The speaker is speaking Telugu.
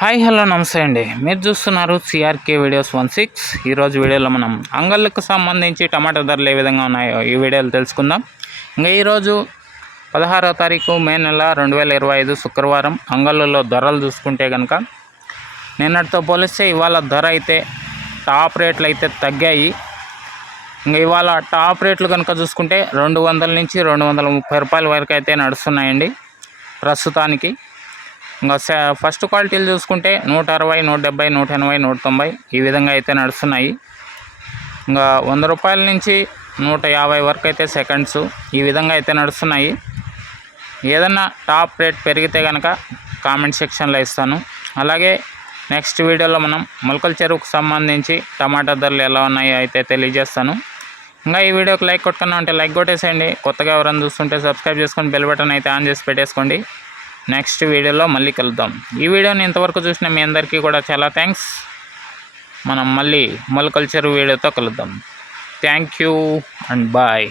హాయ్ హలో నమస్తే అండి. మీరు చూస్తున్నారు సిఆర్కే వీడియోస్ 16. ఈరోజు వీడియోలో మనం అంగళ్ళకు సంబంధించి టమాటా ధరలు ఏ విధంగా ఉన్నాయో ఈ వీడియోలో తెలుసుకుందాం. ఇంకా ఈరోజు 16వ తారీఖు మే నెల 2025 శుక్రవారం అంగళ్ళలో ధరలు చూసుకుంటే కనుక నిన్నటితో పోలిస్తే ఇవాళ ధర అయితే టాప్ రేట్లు అయితే తగ్గాయి. ఇంకా ఇవాళ టాప్ రేట్లు కనుక చూసుకుంటే 200 నుంచి 230 రూపాయల వరకు అయితే నడుస్తున్నాయండి ప్రస్తుతానికి. ఇంకా ఫస్ట్ క్వాలిటీలు చూసుకుంటే 160, 170, 180, 190 ఈ విధంగా అయితే నడుస్తున్నాయి. ఇంకా 100 రూపాయల నుంచి 150 వరకు అయితే సెకండ్స్ ఈ విధంగా అయితే నడుస్తున్నాయి. ఏదన్నా టాప్ రేట్ పెరిగితే కనుక కామెంట్ సెక్షన్లో ఇస్తాను. అలాగే నెక్స్ట్ వీడియోలో మనం మొలకల చెరువుకు సంబంధించి టమాటా ధరలు ఎలా ఉన్నాయో అయితే తెలియజేస్తాను. ఇంకా ఈ వీడియోకి లైక్ కొట్టుకున్నా ఉంటే లైక్ కొట్టేసేయండి. కొత్తగా ఎవరైనా చూస్తుంటే సబ్స్క్రైబ్ చేసుకొని బెల్ బటన్ అయితే ఆన్ చేసి పెట్టేసుకోండి. నెక్స్ట్ వీడియోలో మళ్ళీ కలుద్దాం. ఈ వీడియోని ఇంతవరకు చూసిన మీ అందరికీ కూడా చాలా థ్యాంక్స్. మనం మళ్ళీ మొలకల చెరువు వీడియోతో కలుద్దాం. Thank you and bye.